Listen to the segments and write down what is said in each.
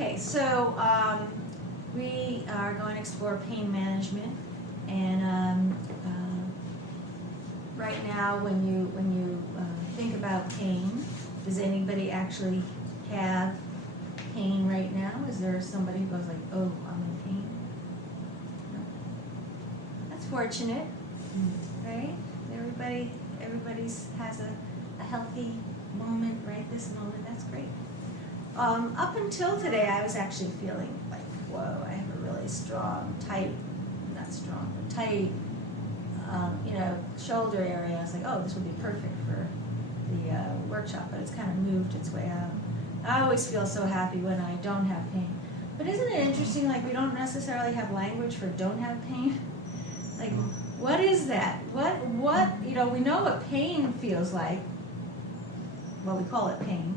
Okay, so we are going to explore pain management, and right now, when you think about pain, does anybody actually have pain right now? Is there somebody who goes like, "Oh, I'm in pain"? No. That's fortunate, right? Everybody's has a healthy moment right this moment. That's great. Up until today, I was actually feeling like, whoa, I have a really strong, tight, not strong, but tight, shoulder area. I was like, oh, this would be perfect for the workshop, but it's kind of moved its way out. I always feel so happy when I don't have pain. But isn't it interesting, like we don't necessarily have language for don't have pain? Like, what is that? What, we know what pain feels like. Well, we call it pain.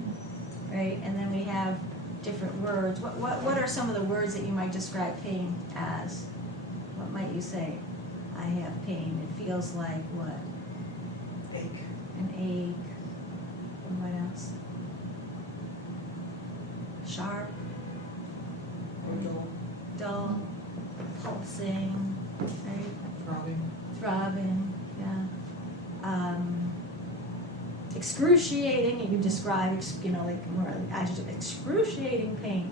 Right, and then we have different words. What are some of the words that you might describe pain as? What might you say? I have pain. It feels like what? Ache. An ache. And what else? Sharp. Dull. Dull. Pulsing. Right? Throbbing. Throbbing. Yeah. Excruciating, you can describe, like more like adjective, excruciating pain.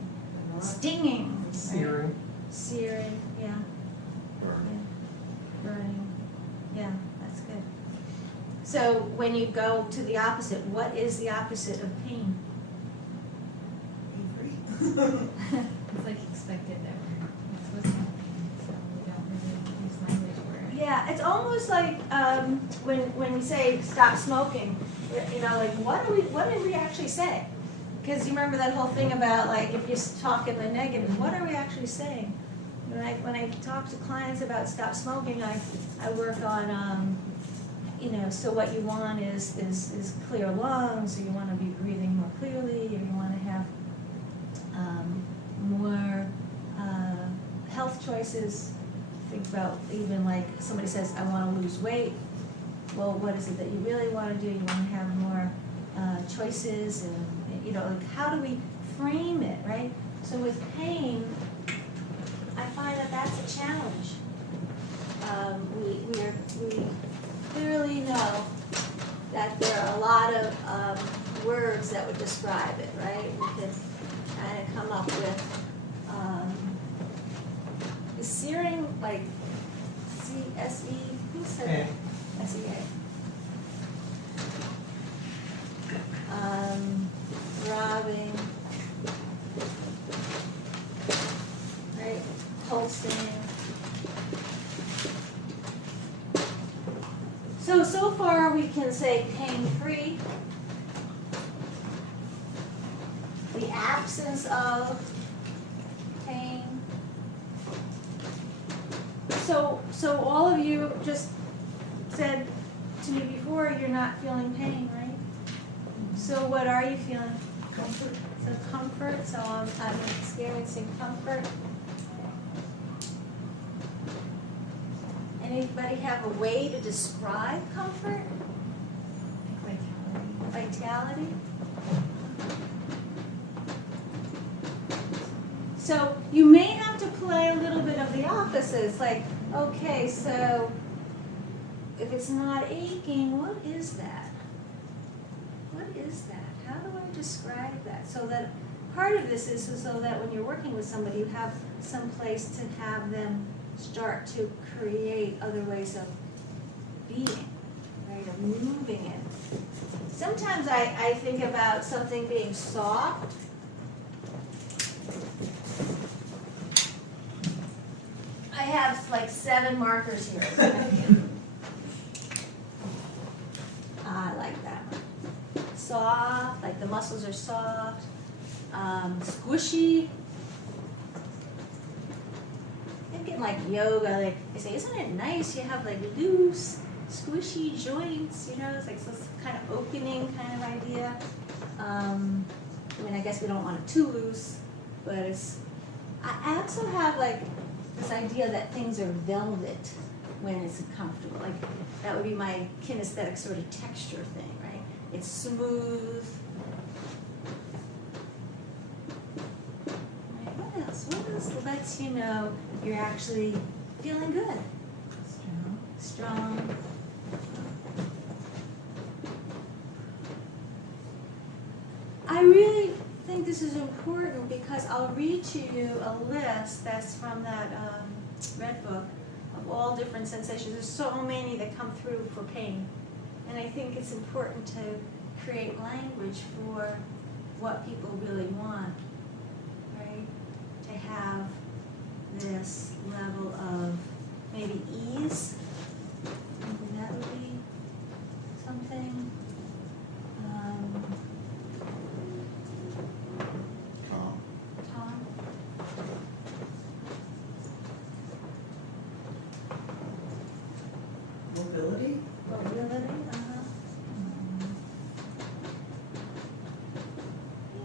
Stinging. Searing. Right? Searing, yeah. Burning. Yeah. Burning. Yeah, that's good. So when you go to the opposite, what is the opposite of pain? Pain-free. It's like expected that we're supposed to have pain, so we don't really use language for it. Yeah, it's almost like when we say stop smoking, like what do we actually say? Because you remember that whole thing about like if you talk in the negative, what are we actually saying? When I talk to clients about stop smoking, I work on so what you want is clear lungs, or you want to be breathing more clearly, or you want to have more health choices. Think about even like somebody says, I want to lose weight. Well, what is it that you really want to do? You want to have more choices, and like how do we frame it, right? So with pain, I find that that's a challenge. We clearly know that there are a lot of words that would describe it, right? We could kind of come up with is searing like C-S-E? Who said that? S-E-A. Throbbing, right? Pulsing. So far we can say pain-free. The absence of pain. So all of you just said to me before, you're not feeling pain, right? So what are you feeling? Comfort. So comfort, so I'm experiencing comfort. Anybody have a way to describe comfort? Vitality? So you may have to play a little bit of the opposites, like, okay, so if it's not aching, what is that? What is that? How do I describe that? So that part of this is so that when you're working with somebody, you have some place to have them start to create other ways of being, right, of moving it. Sometimes I think about something being soft. I have like 7 markers here. I like that one. Soft, like the muscles are soft. Squishy. Thinking like yoga, like they say, isn't it nice? You have like loose, squishy joints, it's like this kind of opening kind of idea. I guess we don't want it too loose, but I also have like this idea that things are velvet when it's comfortable. Like that would be my kinesthetic sort of texture thing, right? It's smooth. muscles lets you know you're actually feeling good, strong. I really think this is important because I'll read to you a list that's from that red book of all different sensations. There's so many that come through for pain. And I think it's important to create language for what people really want, right? To have this level of maybe ease. Maybe that would be something. Calm. Tom? Mobility? Mobility,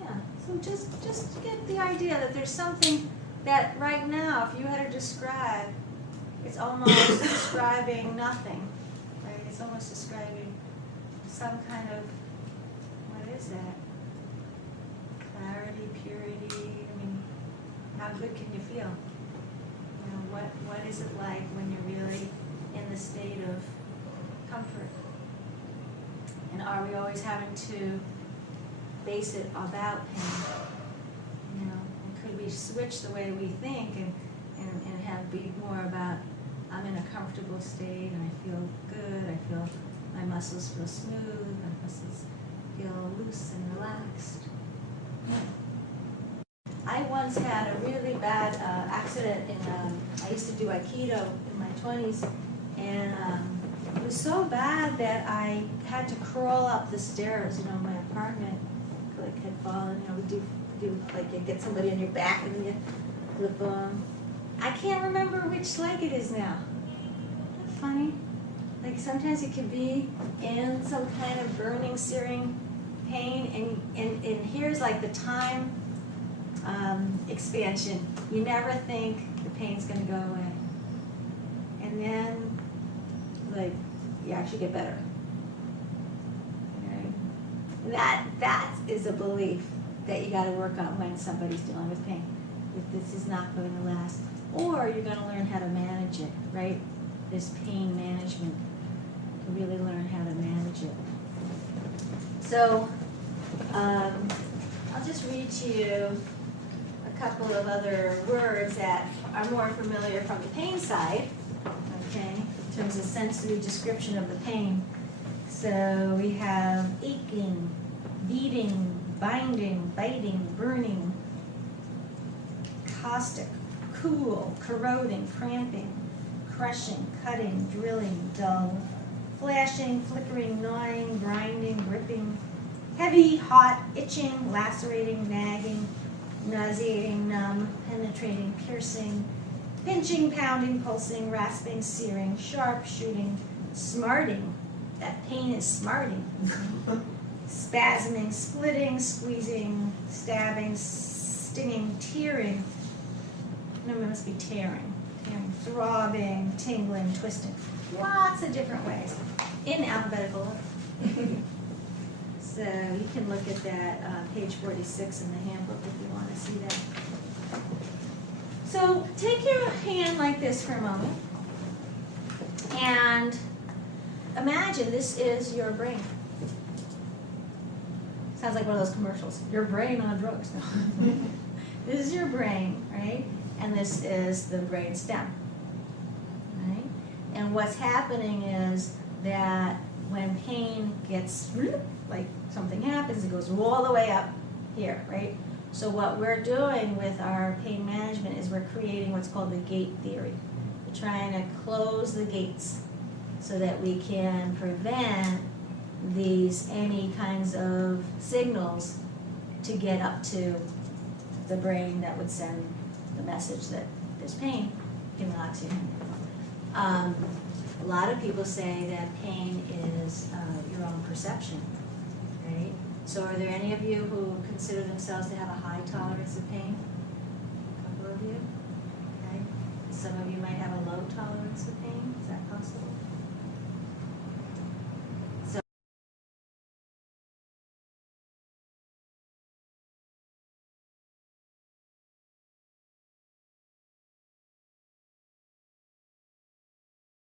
Yeah, so just get the idea that there's something that right now, if you had to describe, it's almost describing nothing, right? It's almost describing some kind of, what is that? Clarity, purity, I mean, how good can you feel? You know, what is it like when you're really in the state of comfort? And are we always having to base it about pain? You know, and could we switch the way we think and have be more about, I'm in a comfortable state and I feel good, I feel, my muscles feel smooth, my muscles feel loose and relaxed. I once had a really bad accident I used to do Aikido in my 20s, and it was so bad that I had to crawl up the stairs, my apartment, like had fallen, we do like you get somebody on your back and then you flip them. I can't remember which leg it is now. Isn't that funny? Like sometimes you can be in some kind of burning, searing pain, and here's like the time expansion. You never think the pain's going to go away. And then, like, you actually get better. Right? That is a belief that you got to work on when somebody's dealing with pain. If this is not going to last. Or you're going to learn how to manage it, right? This pain management. You really learn how to manage it. So, I'll just read to you a couple of other words that are more familiar from the pain side, okay, in terms of sensory description of the pain. So we have aching, beating, binding, biting, burning, caustic, cool, corroding, cramping, crushing, cutting, drilling, dull, flashing, flickering, gnawing, grinding, gripping, heavy, hot, itching, lacerating, nagging, nauseating, numb, penetrating, piercing, pinching, pounding, pulsing, rasping, searing, sharp, shooting, smarting. That pain is smarting. Spasming, splitting, squeezing, stabbing, stinging, tearing. No, it must be tearing. Tearing, throbbing, tingling, twisting. Lots of different ways in alphabetical order. So you can look at that page 46 in the handbook if you want to see that. So take your hand like this for a moment and imagine this is your brain. Sounds like one of those commercials. Your brain on drugs. This is your brain, right? And this is the brain stem, right? And what's happening is that when pain gets, like something happens, it goes all the way up here, right? So what we're doing with our pain management is we're creating what's called the gate theory. We're trying to close the gates so that we can prevent any kinds of signals to get up to the brain that would send the message that there's pain, give Oxygen. A lot of people say that pain is your own perception, right? So are there any of you who consider themselves to have a high tolerance of pain? A couple of you? Okay. Some of you might have a low tolerance of pain. Is that possible?